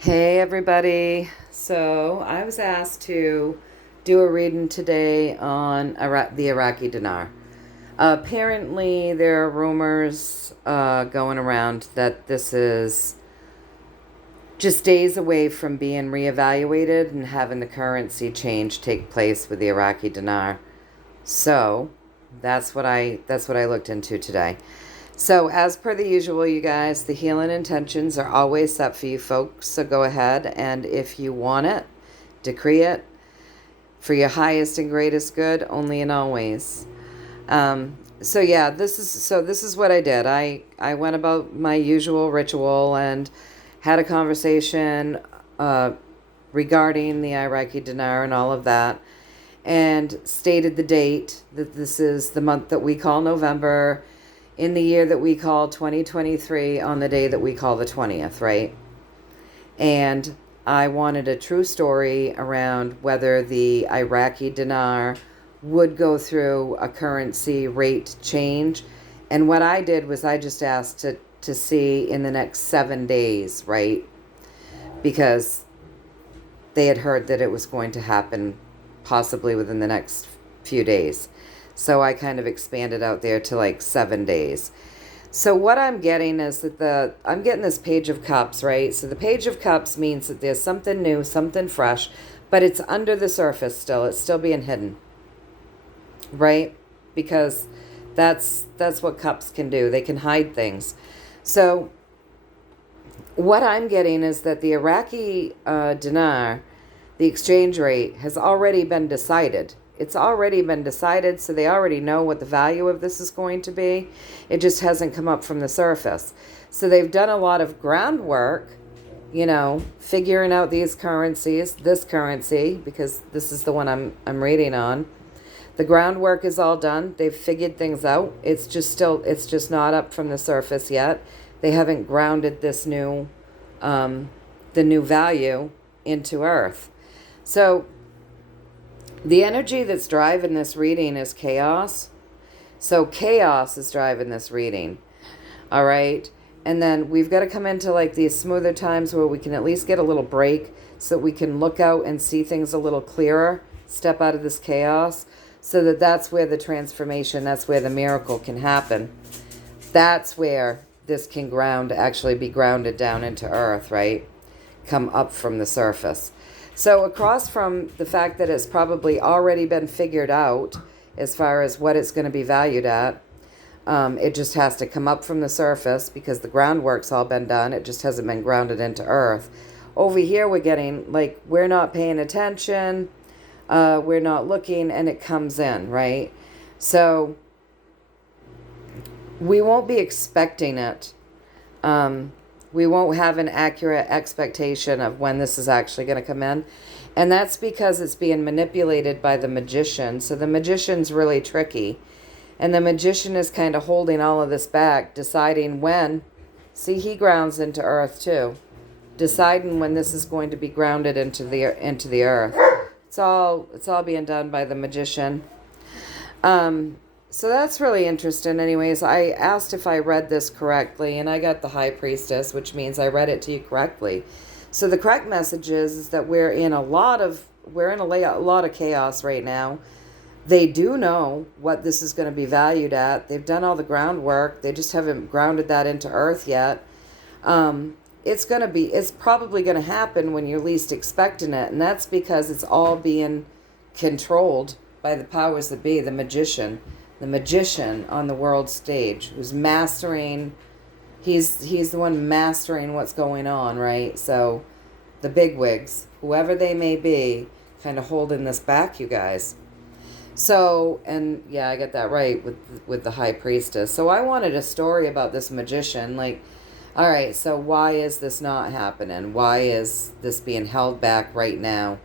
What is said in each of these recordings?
Hey everybody. So I was asked to do a reading today on the Iraqi dinar. Apparently, there are rumors going around that this is just days away from being reevaluated and having the currency change take place with the Iraqi dinar. So that's what I looked into today. So, as per the usual, you guys, the healing intentions are always set for you folks. So, go ahead and if you want it, decree it for your highest and greatest good, only and always. This is what I did. I went about my usual ritual and had a conversation regarding the Iraqi dinar and all of that, and stated the date that this is the month that we call November in the year that we call 2023 on the day that we call the 20th, right? And I wanted a true story around whether the Iraqi dinar would go through a currency rate change. And what I did was I just asked to see in the next 7 days, right? Because they had heard that it was going to happen possibly within the next few days. So I kind of expanded out there to like 7 days. So what I'm getting is that I'm getting this Page of Cups, right? So the Page of Cups means that there's something new, something fresh, but it's under the surface still. It's still being hidden, right? Because that's what cups can do. They can hide things. So what I'm getting is that the Iraqi dinar, the exchange rate, has already been decided. It's already been decided, so they already know what the value of this is going to be. It just hasn't come up from the surface. So they've done a lot of groundwork, figuring out these currencies, this currency, because this is the one I'm reading on. The groundwork is all done. They've figured things out. It's just not up from the surface yet. They haven't grounded this the new value into earth. So the energy that's driving this reading is chaos. So chaos is driving this reading. All right. And then we've got to come into like these smoother times where we can at least get a little break so that we can look out and see things a little clearer, step out of this chaos, so that's where the transformation, that's where the miracle can happen. That's where this can actually be grounded down into earth, right? Come up from the surface. So across from the fact that it's probably already been figured out as far as what it's going to be valued at, it just has to come up from the surface because the groundwork's all been done. It just hasn't been grounded into earth. Over here, we're getting like we're not paying attention, we're not looking, and it comes in, right? So we won't be expecting it. We won't have an accurate expectation of when this is actually going to come in. And that's because it's being manipulated by the magician. So the magician's really tricky. And the magician is kind of holding all of this back, deciding when. See, he grounds into earth too. Deciding when this is going to be grounded into the earth. It's all being done by the magician. So that's really interesting. Anyways, I asked if I read this correctly, and I got the High Priestess, which means I read it to you correctly. So the correct message is that we're in a lot of chaos right now. They do know what this is going to be valued at. They've done all the groundwork. They just haven't grounded that into earth yet. It's probably going to happen when you're least expecting it, and that's because it's all being controlled by the powers that be, the magician. The magician on the world stage who's mastering, he's the one mastering what's going on, right? So the bigwigs, whoever they may be, kind of holding this back, you guys. So, and yeah, I get that right with the High Priestess. So I wanted a story about this magician. Like, all right, so why is this not happening? Why is this being held back right now?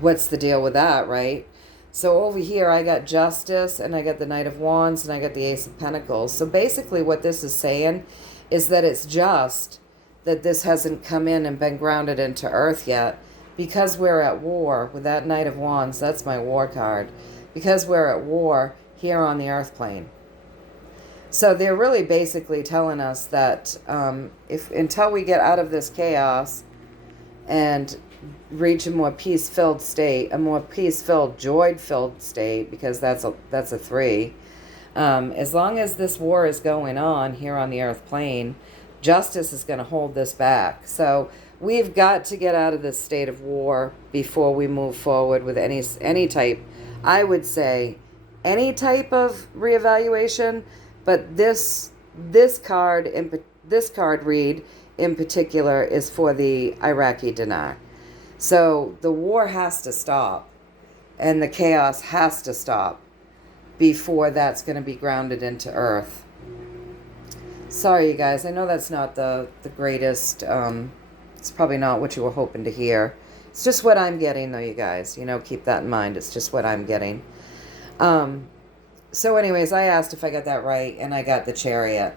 What's the deal with that, right? So over here, I got Justice, and I got the Knight of Wands, and I got the Ace of Pentacles. So basically what this is saying is that it's just that this hasn't come in and been grounded into earth yet because we're at war with that Knight of Wands. That's my war card. Because we're at war here on the earth plane. So they're really basically telling us that if until we get out of this chaos and reach a more peace-filled state, a more peace-filled, joy-filled state, because that's a 3. As long as this war is going on here on the earth plane, justice is going to hold this back. So we've got to get out of this state of war before we move forward with any type, I would say, any type of reevaluation. But this card read in particular is for the Iraqi dinar. So the war has to stop, and the chaos has to stop before that's going to be grounded into earth. Sorry, you guys. I know that's not the greatest. It's probably not what you were hoping to hear. It's just what I'm getting, though, you guys. Keep that in mind. It's just what I'm getting. So anyways, I asked if I got that right, and I got the Chariot.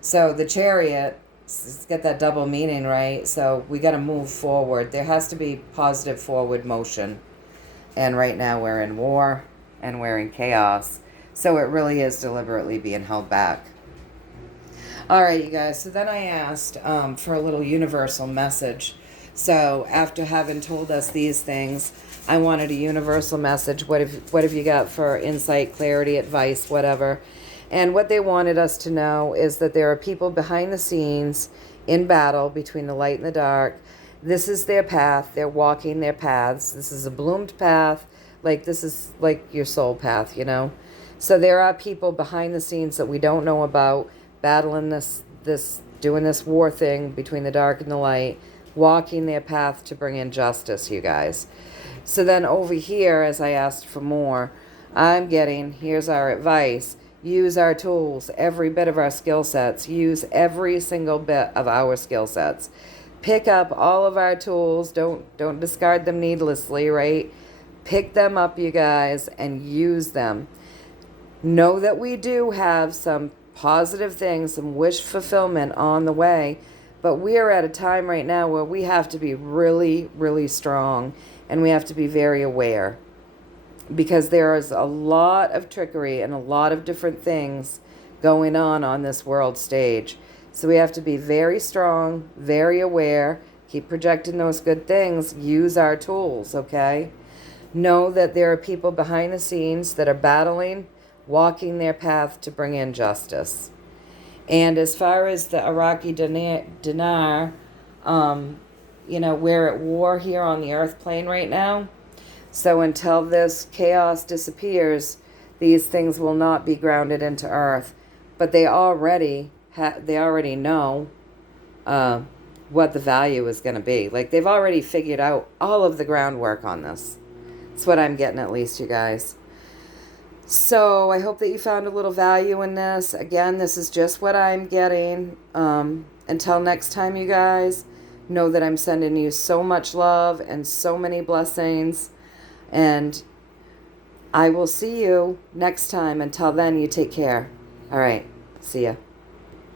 So the Chariot, it's got that double meaning, right? So we got to move forward. There has to be positive forward motion. And right now we're in war, and we're in chaos. So it really is deliberately being held back. All right, you guys. So then I asked for a little universal message. So after having told us these things, I wanted a universal message. What have you got for insight, clarity, advice, whatever? And what they wanted us to know is that there are people behind the scenes in battle between the light and the dark. This is their path. They're walking their paths. This is a bloomed path. This is like your soul path, So there are people behind the scenes that we don't know about, battling this doing this war thing between the dark and the light, walking their path to bring in justice, you guys. So then over here, as I asked for more, I'm getting, here's our advice. Use our tools, every bit of our skill sets. Use every single bit of our skill sets. Pick up all of our tools. Don't discard them needlessly, right? Pick them up, you guys, and use them. Know that we do have some positive things, some wish fulfillment on the way, but we are at a time right now where we have to be really, really strong, and we have to be very aware, because there is a lot of trickery and a lot of different things going on this world stage. So we have to be very strong, very aware, keep projecting those good things, use our tools, okay? Know that there are people behind the scenes that are battling, walking their path to bring in justice. And as far as the Iraqi dinar, we're at war here on the earth plane right now. So until this chaos disappears, these things will not be grounded into earth. But they already know what the value is going to be. They've already figured out all of the groundwork on this. That's what I'm getting, at least, you guys. So I hope that you found a little value in this. Again, this is just what I'm getting. Until next time, you guys, know that I'm sending you so much love and so many blessings. And I will see you next time. Until then, you take care. All right. See ya.